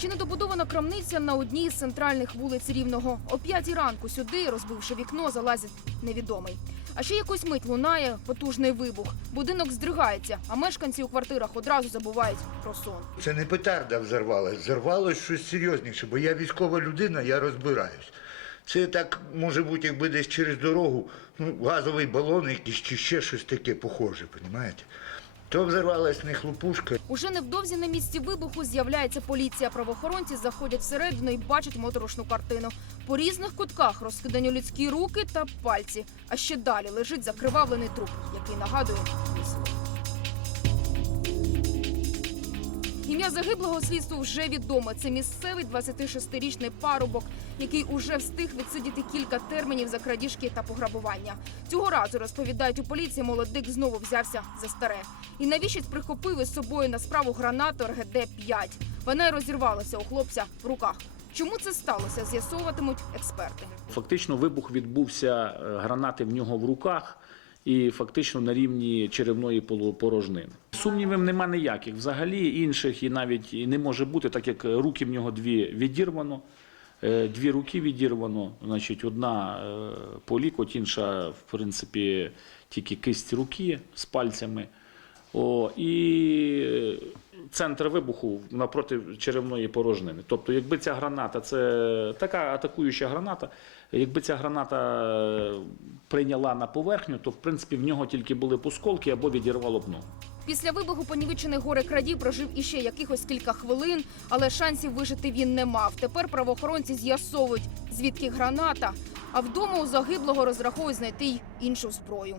Ще недобудована крамниця на одній з центральних вулиць Рівного. О п'ятій ранку сюди, розбивши вікно, залазить невідомий. А ще якусь мить лунає потужний вибух. Будинок здригається, а мешканці у квартирах одразу забувають про сон. Це не петарда взорвалась, взорвалось щось серйозніше, бо я військова людина, я розбираюсь. Це так може бути, якби десь через дорогу, ну, газовий балон якийсь чи ще щось таке похоже, розумієте? То взорвалась не хлопушка, Уже невдовзі на місці вибуху з'являється поліція. Правоохоронці заходять всередину і бачать моторошну картину. По різних кутках розкидані людські руки та пальці. А ще далі лежить закривавлений труп, який нагадує вісло. Ім'я загиблого слідству вже відоме. Це місцевий 26-річний парубок, який уже встиг відсидіти кілька термінів за крадіжки та пограбування. Цього разу розповідають у поліції, молодик знову взявся за старе. І навіщо прихопив із собою на справу гранату РГД-5. Вона розірвалася у хлопця в руках. Чому це сталося, з'ясовуватимуть експерти. Фактично вибух відбувся е, гранати в нього в руках і фактично на рівні черевної порожнини. Сумнівів нема ніяких. Взагалі інших і навіть і не може бути, так як руки в нього дві відірвано. е, Дві руки відірвано, значить, одна е, по лікоть, інша, в принципі, тільки кисть руки з пальцями. О, і е, центр вибуху напроти черевної порожнини. Тобто, якби ця граната, це така атакуюча граната, якби ця граната прийняла на поверхню, то в принципі в нього тільки були пусколки або відірвало б ногу. Після вибуху понівечений горе крадів прожив іще якихось кілька хвилин, але шансів вижити він не мав. Тепер правоохоронці з'ясовують, звідки граната. А вдома у загиблого розраховують знайти й іншу зброю.